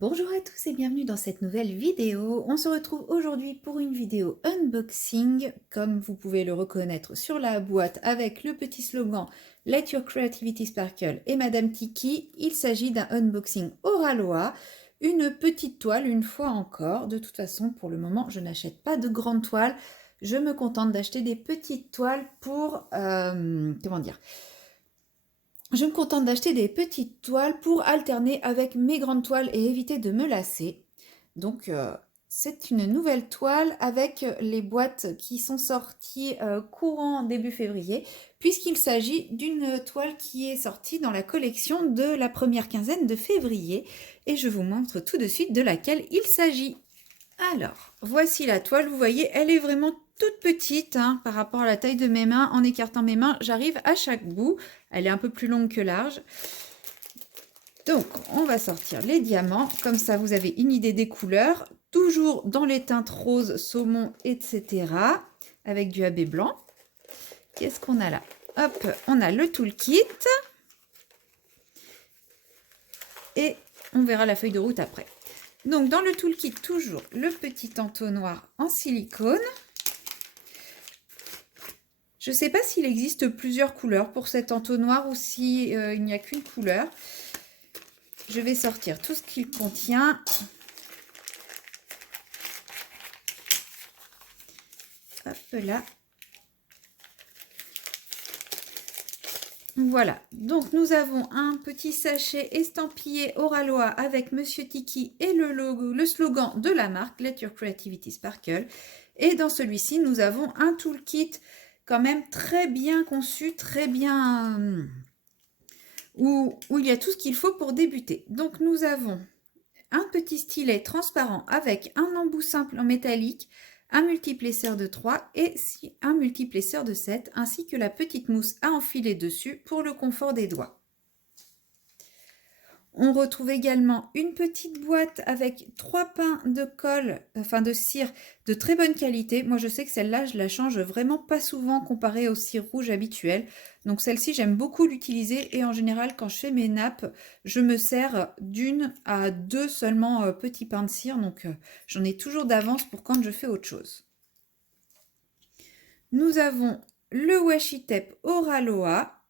Bonjour à tous et bienvenue dans cette nouvelle vidéo. On se retrouve aujourd'hui pour une vidéo unboxing, comme vous pouvez le reconnaître sur la boîte avec le petit slogan Let your creativity sparkle et Madame Tiki. Il s'agit d'un unboxing Oraloa, une petite toile une fois encore. De toute façon, pour le moment, je n'achète pas de grande toile. Je me contente d'acheter des petites toiles pour, je me contente d'acheter des petites toiles pour alterner avec mes grandes toiles et éviter de me lasser. Donc, c'est une nouvelle toile avec les boîtes qui sont sorties courant début février, puisqu'il s'agit d'une toile qui est sortie dans la collection de la première quinzaine de février. Et je vous montre tout de suite de laquelle il s'agit. Alors, voici la toile. Vous voyez, elle est vraiment toute petite hein, par rapport à la taille de mes mains. En écartant mes mains, j'arrive à chaque bout. Elle est un peu plus longue que large. Donc, on va sortir les diamants. Comme ça, vous avez une idée des couleurs. Toujours dans les teintes roses, saumon, etc. Avec du AB blanc. Qu'est-ce qu'on a là? Hop, on a le toolkit. Et on verra la feuille de route après. Donc, dans le toolkit, toujours le petit entonnoir en silicone. Je ne sais pas s'il existe plusieurs couleurs pour cet entonnoir ou si il n'y a qu'une couleur. Je vais sortir tout ce qu'il contient. Hop là. Voilà, donc nous avons un petit sachet estampillé Oraloa avec Monsieur Tiki et le slogan de la marque Let Your Creativity Sparkle. Et dans celui-ci, nous avons un toolkit quand même très bien conçu, très bien... où il y a tout ce qu'il faut pour débuter. Donc nous avons un petit stylet transparent avec un embout simple en métallique, un multiplesseur de 3 et un multiplesseur de 7, ainsi que la petite mousse à enfiler dessus pour le confort des doigts. On retrouve également une petite boîte avec 3 pains de colle, enfin de cire de très bonne qualité. Moi je sais que celle-là je la change vraiment pas souvent comparée aux cires rouges habituelles. Donc celle-ci j'aime beaucoup l'utiliser et en général quand je fais mes nappes, je me sers d'une à deux seulement petits pains de cire. Donc j'en ai toujours d'avance pour quand je fais autre chose. Nous avons le washi tape Oraloa.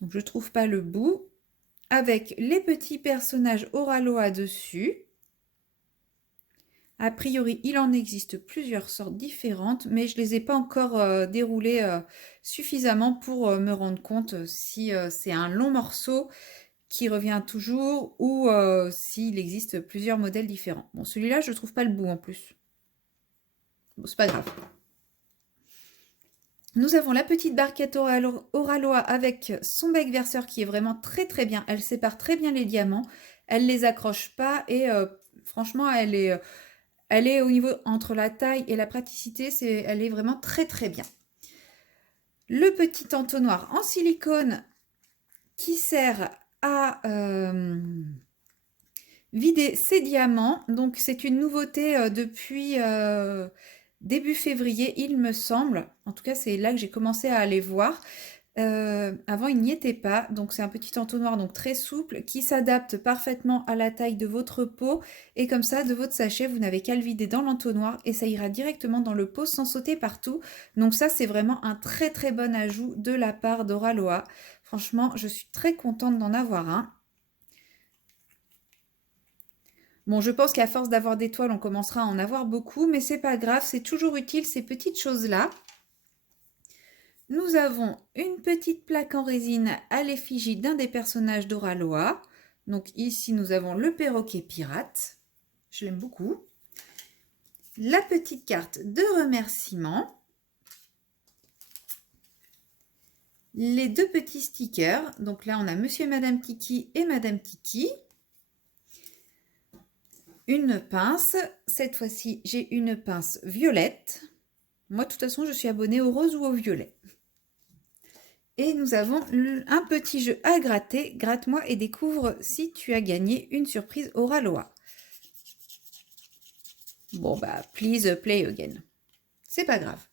Donc je ne trouve pas le bout. Avec les petits personnages Oraloa dessus. A priori, il en existe plusieurs sortes différentes, mais je ne les ai pas encore déroulées suffisamment pour me rendre compte si c'est un long morceau qui revient toujours ou s'il existe plusieurs modèles différents. Bon, celui-là, je ne trouve pas le bout en plus. Bon, c'est pas grave. Nous avons la petite barquette Oraloa avec son bec verseur qui est vraiment très très bien. Elle sépare très bien les diamants. Elle les accroche pas et franchement, elle est au niveau entre la taille et la praticité. Elle est vraiment très très bien. Le petit entonnoir en silicone qui sert à vider ses diamants. Donc c'est une nouveauté depuis... début février, il me semble. En tout cas, c'est là que j'ai commencé à aller voir. Avant, il n'y était pas. Donc, c'est un petit entonnoir donc très souple qui s'adapte parfaitement à la taille de votre pot. Et comme ça, de votre sachet, vous n'avez qu'à le vider dans l'entonnoir et ça ira directement dans le pot sans sauter partout. Donc ça, c'est vraiment un très très bon ajout de la part d'Oraloa. Franchement, je suis très contente d'en avoir un. Bon, je pense qu'à force d'avoir des toiles, on commencera à en avoir beaucoup, mais c'est pas grave, c'est toujours utile ces petites choses-là. Nous avons une petite plaque en résine à l'effigie d'un des personnages d'Oraloa. Donc ici, nous avons le perroquet pirate. Je l'aime beaucoup. La petite carte de remerciement. Les deux petits stickers. Donc là, on a Monsieur et Madame Tiki et Madame Tiki. Une pince. Cette fois-ci, j'ai une pince violette. Moi, de toute façon, je suis abonnée au rose ou au violet. Et nous avons un petit jeu à gratter. Gratte-moi et découvre si tu as gagné une surprise Oraloa. Bon, bah, please play again. C'est pas grave.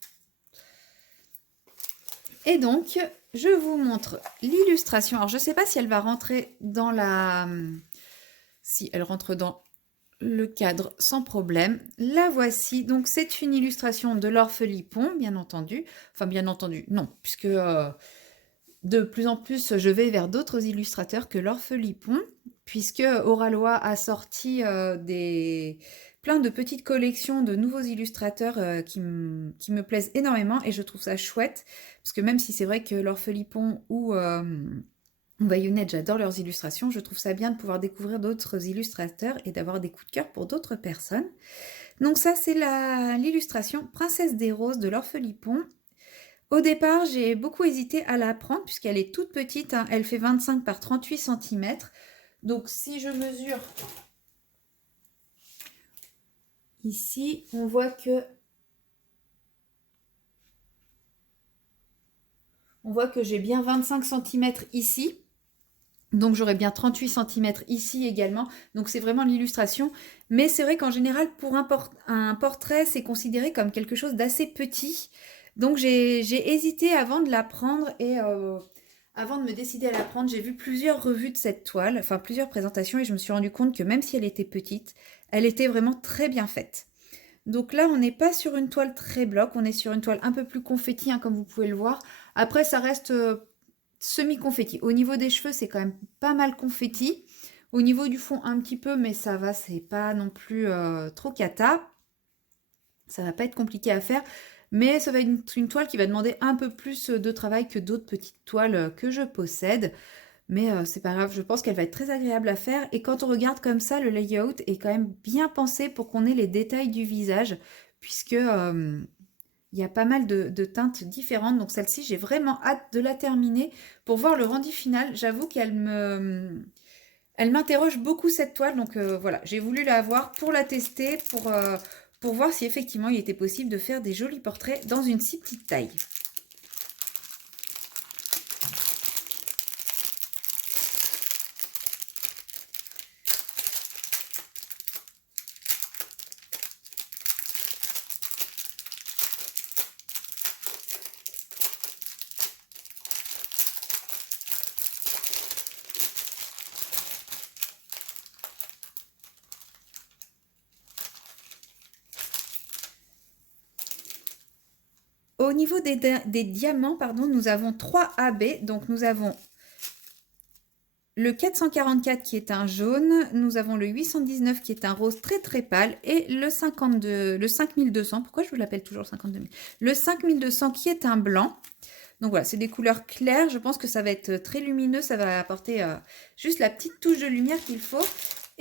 Et donc, je vous montre l'illustration. Alors, je ne sais pas si elle va rentrer dans la si elle rentre dans le cadre sans problème. La voici, donc c'est une illustration de l'orphelipon, bien entendu. Enfin, bien entendu, non, puisque de plus en plus, je vais vers d'autres illustrateurs que l'orphelipon, puisque Oralois a sorti plein de petites collections de nouveaux illustrateurs qui me plaisent énormément, et je trouve ça chouette, parce que même si c'est vrai que l'orphelipon ou Bayonnette, j'adore leurs illustrations, je trouve ça bien de pouvoir découvrir d'autres illustrateurs et d'avoir des coups de cœur pour d'autres personnes. Donc ça, c'est l'illustration Princesse des Roses de l'orphelipon. Au départ, j'ai beaucoup hésité à la prendre puisqu'elle est toute petite, hein. Elle fait 25 par 38 cm. Donc si je mesure ici, on voit que j'ai bien 25 cm ici. Donc j'aurai bien 38 cm ici également. Donc c'est vraiment l'illustration. Mais c'est vrai qu'en général, pour un portrait, c'est considéré comme quelque chose d'assez petit. Donc j'ai hésité avant de la prendre et avant de me décider à la prendre, j'ai vu plusieurs revues de cette toile, enfin plusieurs présentations, et je me suis rendu compte que même si elle était petite, elle était vraiment très bien faite. Donc là, on n'est pas sur une toile très bloc, on est sur une toile un peu plus confetti, hein, comme vous pouvez le voir. Après, ça reste semi-confetti. Au niveau des cheveux, c'est quand même pas mal confetti. Au niveau du fond, un petit peu, mais ça va, c'est pas non plus trop cata. Ça va pas être compliqué à faire, mais ça va être une toile qui va demander un peu plus de travail que d'autres petites toiles que je possède. Mais c'est pas grave, je pense qu'elle va être très agréable à faire. Et quand on regarde comme ça, le layout est quand même bien pensé pour qu'on ait les détails du visage, puisque il y a pas mal de teintes différentes. Donc celle-ci, j'ai vraiment hâte de la terminer pour voir le rendu final. J'avoue elle m'interroge beaucoup cette toile. Donc voilà, j'ai voulu la avoir pour la tester, pour voir si effectivement il était possible de faire des jolis portraits dans une si petite taille. Au niveau des diamants, pardon, nous avons 3 AB. Donc nous avons le 444 qui est un jaune, nous avons le 819 qui est un rose très très pâle, et le 5200, pourquoi je vous l'appelle toujours 52 000, le 5200 qui est un blanc. Donc voilà, c'est des couleurs claires, je pense que ça va être très lumineux, ça va apporter juste la petite touche de lumière qu'il faut.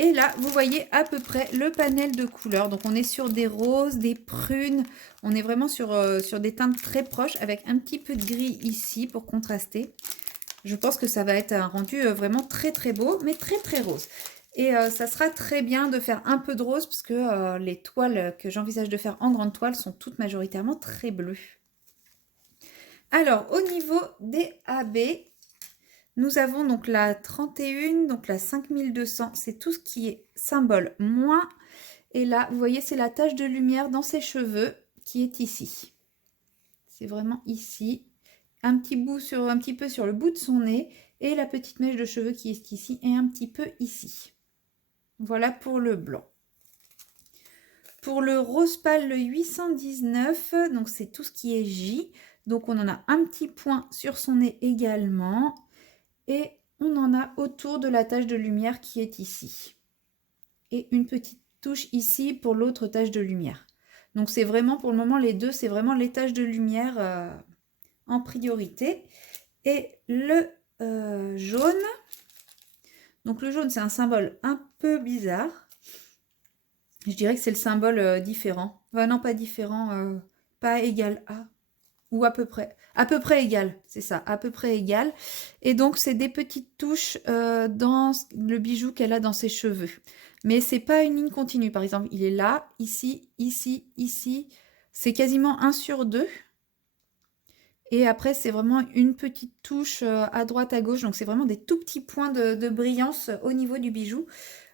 Et là, vous voyez à peu près le panel de couleurs. Donc on est sur des roses, des prunes, on est vraiment sur des teintes très proches avec un petit peu de gris ici pour contraster. Je pense que ça va être un rendu vraiment très très beau, mais très très rose. Et ça sera très bien de faire un peu de rose, parce que les toiles que j'envisage de faire en grande toile sont toutes majoritairement très bleues. Alors, au niveau des AB, nous avons donc la 31, donc la 5200, c'est tout ce qui est symbole moins. Et là, vous voyez, c'est la tache de lumière dans ses cheveux qui est ici. C'est vraiment ici. Un petit peu sur le bout de son nez, et la petite mèche de cheveux qui est ici et un petit peu ici. Voilà pour le blanc. Pour le rose pâle, le 819, donc c'est tout ce qui est J. Donc on en a un petit point sur son nez également, et on en a autour de la tache de lumière qui est ici. Et une petite touche ici pour l'autre tache de lumière. Donc c'est vraiment, pour le moment, les deux, c'est vraiment les taches de lumière en priorité. Et le jaune, donc le jaune, c'est un symbole un peu bizarre. Je dirais que c'est le symbole différent. Enfin, non, pas différent, pas égal à, ou à peu près égal, c'est ça, à peu près égal. Et donc c'est des petites touches dans le bijou qu'elle a dans ses cheveux. Mais c'est pas une ligne continue. Par exemple, il est là, ici, ici, ici. C'est quasiment 1 sur 2. Et après, c'est vraiment une petite touche à droite, à gauche. Donc, c'est vraiment des tout petits points de brillance au niveau du bijou.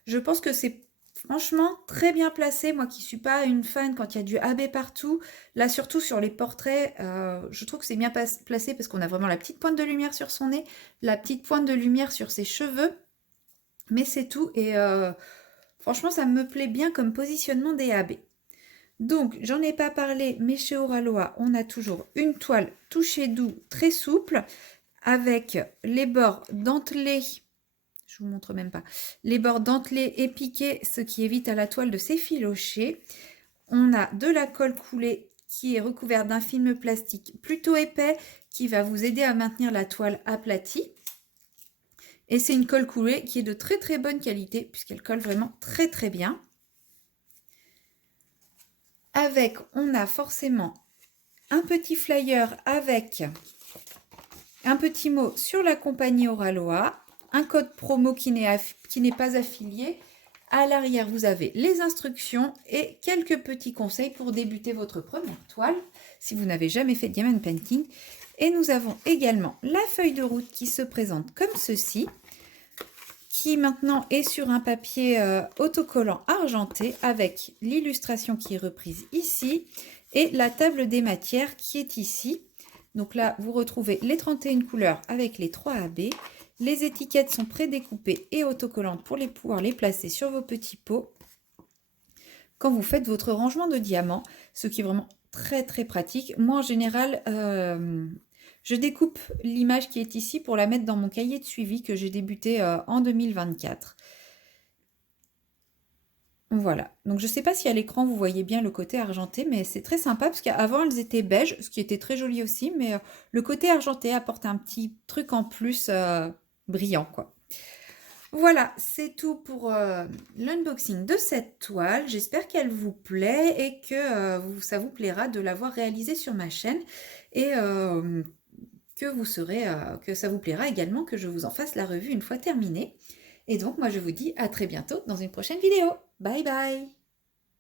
Je pense que c'est franchement très bien placé. Moi qui ne suis pas une fan quand il y a du AB partout. Là, surtout sur les portraits, je trouve que c'est bien placé parce qu'on a vraiment la petite pointe de lumière sur son nez, la petite pointe de lumière sur ses cheveux. Mais c'est tout et franchement, ça me plaît bien comme positionnement des AB. Donc, j'en ai pas parlé, mais chez Oralois, on a toujours une toile toucher doux, très souple, avec les bords dentelés, je vous montre même pas, les bords dentelés et piqués, ce qui évite à la toile de s'effilocher. On a de la colle coulée qui est recouverte d'un film plastique plutôt épais, qui va vous aider à maintenir la toile aplatie. Et c'est une colle coulée qui est de très très bonne qualité, puisqu'elle colle vraiment très très bien. Avec, on a forcément un petit flyer avec un petit mot sur la compagnie Oralois, un code promo qui n'est pas affilié. À l'arrière, vous avez les instructions et quelques petits conseils pour débuter votre première toile, si vous n'avez jamais fait de diamond painting. Et nous avons également la feuille de route qui se présente comme ceci, qui maintenant est sur un papier autocollant argenté avec l'illustration qui est reprise ici et la table des matières qui est ici. Donc là, vous retrouvez les 31 couleurs avec les 3 AB. Les étiquettes sont prédécoupées et autocollantes pour pouvoir les placer sur vos petits pots quand vous faites votre rangement de diamants, ce qui est vraiment très très pratique. Moi en général, je découpe l'image qui est ici pour la mettre dans mon cahier de suivi que j'ai débuté en 2024. Voilà, donc je ne sais pas si à l'écran vous voyez bien le côté argenté, mais c'est très sympa parce qu'avant elles étaient beiges, ce qui était très joli aussi, mais le côté argenté apporte un petit truc en plus brillant, quoi. Voilà, c'est tout pour l'unboxing de cette toile. J'espère qu'elle vous plaît et que ça vous plaira de l'avoir réalisée sur ma chaîne et que ça vous plaira également que je vous en fasse la revue une fois terminée. Et donc, moi, je vous dis à très bientôt dans une prochaine vidéo. Bye bye!